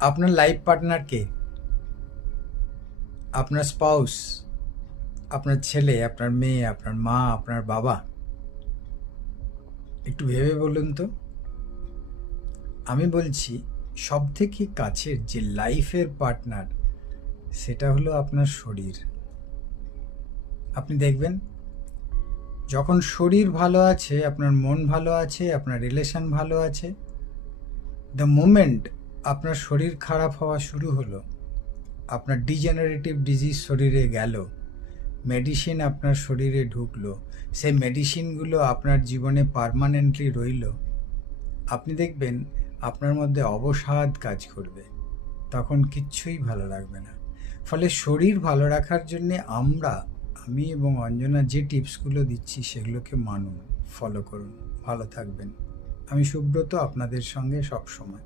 আপনার life partner কে? আপনার spouse, আপনার ছেলে, আপনার মেয়ে, আপনার মা, আপনার বাবা? একটু ভেবে বলুন তো। আমি বলছি, সব থেকে কাছের যে লাইফের পার্টনার, সেটা হলো আপনার শরীর। আপনি দেখবেন, যখন শরীর ভালো আছে, আপনার মন ভালো আছে, আপনার রিলেশন ভালো আছে, দ্য মোমেন্ট আপনার শরীর খারাপ হওয়া শুরু হলো, আপনার ডিজেনারেটিভ ডিজিজ শরীরে গেল, মেডিসিন আপনার শরীরে ঢুকলো, সেই মেডিসিনগুলো আপনার জীবনে পার্মানেন্টলি রইল, আপনি দেখবেন আপনার মধ্যে অবসাদ কাজ করবে। তখন কিচ্ছুই ভালো লাগবে না। ফলে শরীর ভালো রাখার জন্যে আমি এবং অঞ্জনা যে টিপসগুলো দিচ্ছি সেগুলোকে মানুন, ফলো করুন, ভালো থাকবেন। আমি সুব্রত, আপনাদের সঙ্গে সব সময়।